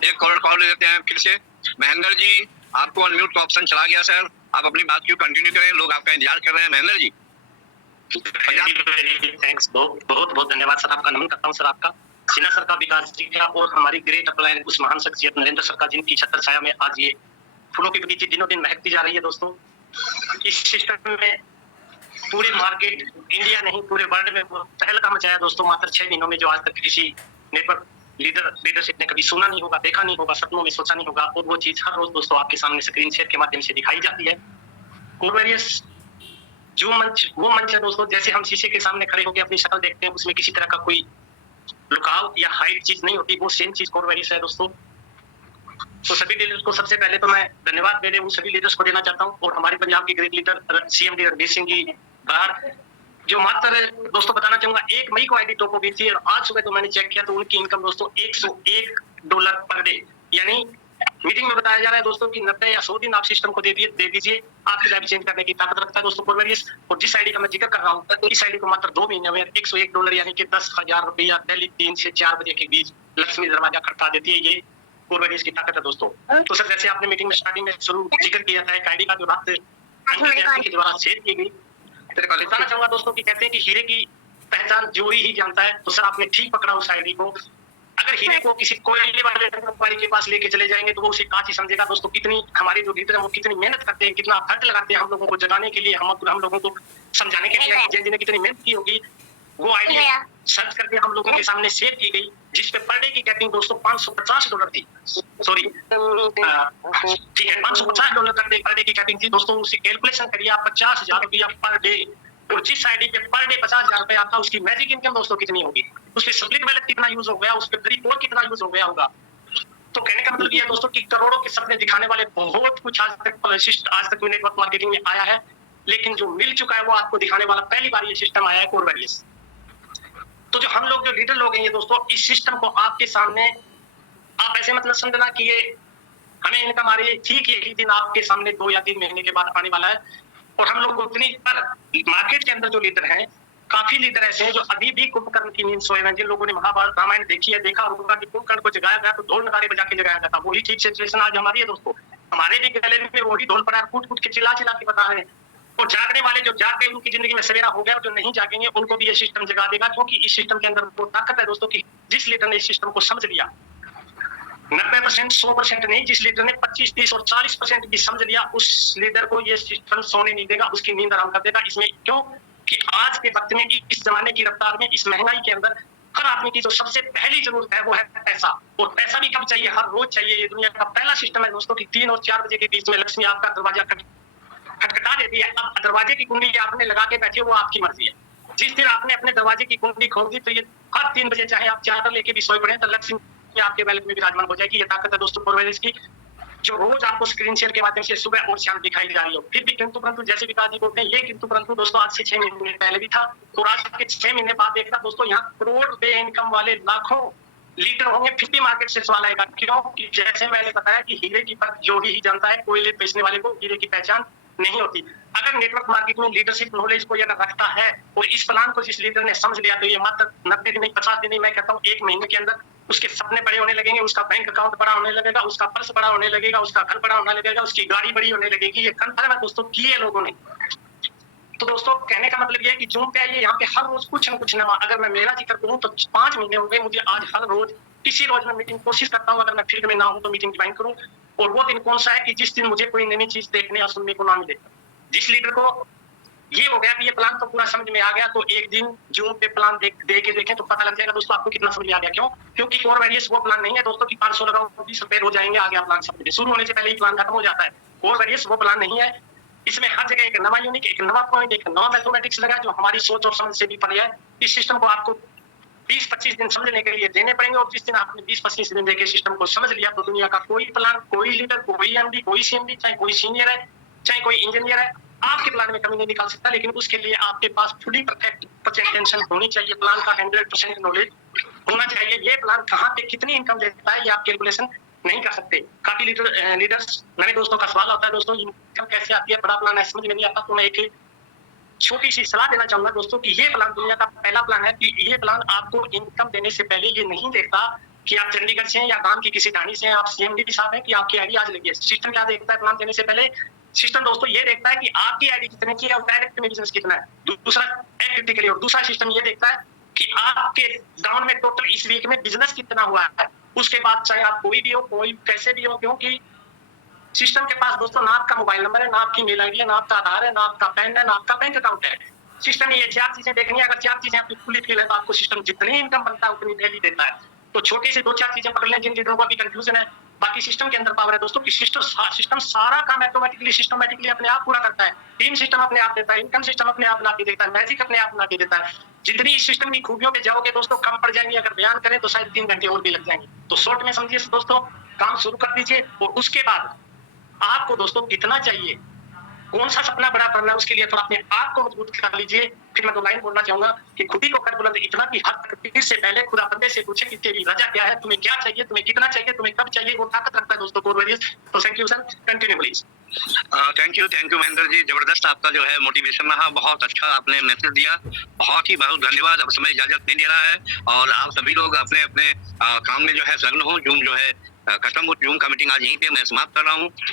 एक कॉल लेते हैं फिर से। महेंद्र जी, आपको अनम्यूट का ऑप्शन चला गया सर, आप अपनी बात क्यों कंटिन्यू करें, लोग आपका इंतजार कर रहे हैं। महेंद्र जी थैंक्स, बहुत बहुत धन्यवाद सर, आपका नमन करता हूँ सर। आपका सिन्हा सर का, विकास जी का और हमारी ग्रेट अपलाइन उस महान शख्सियत नरेंद्र सर का, जिनकी छत्र छाया में आज ये फूलों की बगीचे दिनों दिन महकती जा रही है। दोस्तों, इस सिस्टम में पूरे मार्केट, इंडिया नहीं पूरे वर्ल्ड में तहलका मचाया दोस्तों मात्र 6 महीनों में, जो आज तक किसी नेटवर्क लीडरशिप ने कभी सुना नहीं होगा, देखा नहीं होगा, सपनों में सोचा नहीं होगा। और वो चीज हर रोज दोस्तों आपके सामने स्क्रीन शेयर के माध्यम से दिखाई जाती है। कोरवेरियस जो मंच, वो मंच है दोस्तों, जैसे हम शीशे के सामने खड़े होकर अपनी शक्ल देखते हैं, उसमें किसी तरह का कोई लुकाव या हाइड चीज नहीं होती, वो सेम चीज कोरवेरियस है दोस्तों। तो सभी लीडर्स को सबसे पहले तो मैं धन्यवाद देने उन सभी लीडर्स को देना चाहता हूँ। और हमारे पंजाब के great leader CMD Ranbir Singh ji बाहर, जो मात्र दोस्तों बताना चाहूंगा 1 मई को आईडी टॉप हो गई थी, और आज सुबह तो मैंने चेक किया तो उनकी इनकम दोस्तों $101 पर डे, यानी मीटिंग में बताया जा रहा है दोस्तों कि 90 या 100 दिन आप सिस्टम को दे दीजिए, आपकी लाइफ चेंज करने की ताकत रखता है दोस्तों कोरवेरियस। और जिस आईडी का मैं जिक्र कर रहा हूँ, इस आईडी को मात्र 2 महीने में $101 यानी कि 10,000 रुपया दिल्ली 3 से 4 बजे के बीच लक्ष्मी दरवाजा खटखटा देती है। ये कोरवेरियस की ताकत है दोस्तों। तो सर, जैसे आपने मीटिंग में स्टार्टिंग में शुरू जिक्र किया था एक आईडी का, जो रात के द्वारा शेयर की गई, बताना चाहूंगा दोस्तों कि कहते हैं कि हीरे की पहचान जो ही जानता है। तो सर, आपने ठीक पकड़ा उस आईडी को। अगर हीरे को किसी कोयले वाले कंपनी के पास लेके चले जाएंगे तो वो उसे कांच ही समझेगा दोस्तों। कितनी हमारे जो लीडर है वो कितनी मेहनत करते हैं, कितना खर्च लगाते हैं हम लोगों को जगाने के लिए, हम लोगों को समझाने के लिए, जिन्होंने कितनी मेहनत की होगी। वो आईडी सर्च करके हम लोगों के सामने शेयर की गई, जिसपे पर डे की कैपिंग दोस्तों $550 थी। सॉरी, ठीक है, $550 पर डे की कैपिंग थी दोस्तों। उसकी कैलकुलेशन करिए आप, $50,000 पर डे। और जिस आईडी पे पर डे $50,000 आता है, उसकी मैजिक इनकम दोस्तों कितनी होगी, उसके स्प्लिट वैलेट कितना यूज हो गया, उस पे 3 कोर कितना यूज हो गया होगा। तो कहने का मतलब ये है दोस्तों कि करोड़ों के सपने दिखाने वाले बहुत कुछ आज तक नेटवर्क मार्केटिंग में आया है, लेकिन जो मिल चुका है वो आपको दिखाने वाला पहली बार ये सिस्टम आया है कोरवेरियस। तो जो हम लोग, जो लीडर लोग हैं ये दोस्तों, इस सिस्टम को आपके सामने आप ऐसे मतलब समझना कि ये हमें इनकम आ रही है, ठीक यही दिन आपके सामने 2 या 3 महीने के बाद आने वाला है। और हम लोग को इतनी पर मार्केट के अंदर जो लीडर हैं, काफी लीडर ऐसे हैं जो अभी भी कुंभकर्ण की नींद सोए हैं। जिन लोगों ने महाभारत रामायण देखी है, देखा होगा कि कुंभकर्ण को जगाया गया तो ढोल नगाड़े बजा के जगाया गया था। वही ठीक सिचुएशन आज हमारी है दोस्तों। हमारे भी गले में वही ढोल पड़ा है, कूट के चिल्ला के बता रहे हैं। और जागने वाले जो जाग गए, उनकी जिंदगी में सवेरा हो गया, और जो नहीं जागेंगे उनको भी ये सिस्टम जगा देगा, क्योंकि इस सिस्टम के अंदर वो ताकत है दोस्तों कि जिस लीडर ने इस सिस्टम को समझ लिया, 90%, 100% नहीं, जिस लीडर ने 25, 30 और 40% भी समझ लिया, उस लीडर को ये सिस्टम सोने नहीं देगा, उसकी नींद आराम कर देगा। इसमें क्यों कि आज के वक्त में, इस जमाने की रफ्तार में, इस महंगाई के अंदर हर आदमी की जो सबसे पहली जरूरत है वो है पैसा। और पैसा भी कब चाहिए, हर रोज चाहिए। ये दुनिया का पहला सिस्टम है दोस्तों कि 3 और 4 बजे के बीच में लक्ष्मी आपका दरवाजा खटखटा देती है। अब दरवाजे की कुंडी आपने लगा के बैठे, वो आपकी मर्जी है। जिस दिन आपने अपने दरवाजे की कुंडी खोल दी, तो ये हर 3 बजे चाहे आप चादर लेके भी सोए पड़े, तो लक्ष्मी आपके वैलेट में विराजमान हो जाएगी। ये ताकत है दोस्तों कोरवेरियस की, जो रोज आपको स्क्रीन शेयर के माध्यम से सुबह और शाम दिखाई जा रही हो। फिर भी किंतु परंतु, जैसे विकास जी बोलते हैं, ये किंतु परंतु दोस्तों आज से 6 महीने पहले भी था, और आज के 6 महीने बाद देखना दोस्तों, यहाँ करोड़ रुपए इनकम वाले लाखों लीडर होंगे। फिर भी मार्केट से सवाल आएगा, क्यों कि जैसे मैंने बताया कि हीरे की परख जो ही जानता है, कोयले बेचने वाले को हीरे की पहचान नहीं होती। अगर नेटवर्क मार्केट में लीडरशिप नॉलेज को अगर रखता है, और इस प्लान को जिस लीडर ने समझ लिया, तो ये मात्र 90 दिन नहीं, 50 दिन नहीं, मैं कहता हूँ 1 महीने के अंदर उसके सपने बड़े होने लगेंगे, उसका बैंक अकाउंट बड़ा होने लगेगा, उसका पर्स बड़ा होने लगेगा, उसका घर बड़ा होने लगेगा, उसकी गाड़ी बड़ी होने लगेगी। ये कंफर्म है दोस्तों, किए लोगों ने। तो दोस्तों, कहने का मतलब ये है कि जूम पे आइए, यहाँ पे हर रोज कुछ न कुछ नवा। अगर मैं मेरा जिक्र करूँ तो 5 महीने हो गए मुझे, आज हर रोज किसी रोज मैं मीटिंग कोशिश करता हूँ, अगर मैं फील्ड में ना हूँ तो मीटिंग ज्वाइन करूँ। और वो दिन कौन सा है कि जिस दिन मुझे कोई नई चीज देखने या सुनने को ना मिले। जिस लीडर को ये हो गया कि ये प्लान तो पूरा समझ में आ गया, तो एक दिन जूम पे प्लान दे के देखें तो पता लग जाएगा दोस्तों आपको कितना समझ में आ गया। क्यों? क्योंकि कोरवेरियस वो प्लान नहीं है दोस्तों कि 500 लगाओ 20 रुपए हो जाएंगे, आगे प्लान समझ में, शुरू होने से पहले ही प्लान खत्म हो जाता है। कोरवेरियस वो प्लान नहीं है। इसमें हर जगह एक नवा यूनिक, एक नवा पॉइंट, एक नवा मैथमेटिक्स लगा, जो हमारी सोच और समझ से भी परे है। इस सिस्टम को आपको 20-25 दिन समझने के लिए देने पड़ेंगे, और जिस दिन आपने 20-25 दिन देके सिस्टम को समझ लिया, तो दुनिया का कोई प्लान, कोई लीडर, कोई एमडी, कोई सीएमडी, चाहे कोई सीनियर है, चाहे कोई इंजीनियर है, आपके प्लान में कमी नहीं निकाल सकता। लेकिन उसके लिए आपके पास फुली परफेक्ट अटेंशन होनी चाहिए, प्लान का 100% नॉलेज होना चाहिए। ये प्लान कहाँ पे कितनी इनकम देता है, ये आप कैलकुलेशन नहीं कर सकते। काफी लीडर्स मेरे दोस्तों का सवाल होता है, दोस्तों इनकम कैसे आती है, बड़ा प्लान है, समझ में नहीं आता। तो मैं एक छोटी सी सलाह देना चाहूंगा दोस्तों कि ये प्लान दुनिया का पहला प्लान है कि ये प्लान आपको इनकम देने से पहले ये नहीं देखता कि आप चंडीगढ़ से हैं या गांव की किसी ढाणी से हैं, आप सीएमडी साहब हैं कि आपकी आईडी आज लगी है। सिस्टम क्या देखता है प्लान देने से पहले? सिस्टम दोस्तों ये देखता है कि आपकी आईडी कितने की है और डायरेक्ट में बिजनेस कितना है। दूसरा एक्टिविटी के लिए, और दूसरा सिस्टम ये देखता है कि आपके गांव में टोटल इस वीक में बिजनेस कितना हुआ है। उसके बाद चाहे आप कोई भी हो, कोई कैसे भी हो, क्योंकि सिस्टम के पास दोस्तों ना आपका मोबाइल नंबर है, ना आपकी मेल आईडी है, ना आपका आधार है, ना आपका पैन है, ना आपका बैंक अकाउंट है। सिस्टम ये 4 चीजें देखनी है। अगर 4 चीजें आपकी फुली फिल है तो आपको सिस्टम जितनी इनकम बनता है उतनी डेली देता है। तो छोटी सी 2-4 चीजें पकड़ लें जिन लीडरों को अभी कंफ्यूजन है। बाकी सिस्टम के अंदर पावर है दोस्तों कि सिस्टम सारा काम ऑटोमेटिकली सिस्टमेटिकली अपने आप पूरा करता है। टीम सिस्टम अपने आप देता है, इनकम सिस्टम अपने आप ला के देता है, मैजिक अपने आप ला के देता है। जितनी इस सिस्टम की खूबियों पे जाओगे दोस्तों कम पड़ जाएंगी। अगर बयान करें तो शायद 3 घंटे और भी लग जाएंगे। तो शॉर्ट में समझिए दोस्तों, काम शुरू कर दीजिए और उसके बाद आपको दोस्तों कितना चाहिए, कौन सा सपना बड़ा करना है, उसके लिए थोड़ा अपने आप को मजबूत कर लीजिए। फिर मैं 2 लाइन बोलना चाहूंगा कि खुद ही को कर बुलंद इतना कि हर तकदीर से पहले खुदा बंदे से पूछे कि तेरी रजा क्या है, तुम्हें क्या चाहिए, तुम्हें कितना चाहिए, तुम्हें कब चाहिए। वो ताकत रखता है दोस्तों कोर वैल्यूज। तो thank you sir, continue please. Thank you Mahendra ji, जबरदस्त आपका जो है मोटिवेशन रहा, बहुत अच्छा आपने मैसेज दिया, बहुत ही बहुत धन्यवाद। अब समय इजाजत नहीं दे रहा है और आप सभी लोग अपने अपने काम में जो है संलग्न हो। जूम जो है खत्म हो, जूम का मीटिंग आज यहीं पे मैं समाप्त कर रहा हूँ।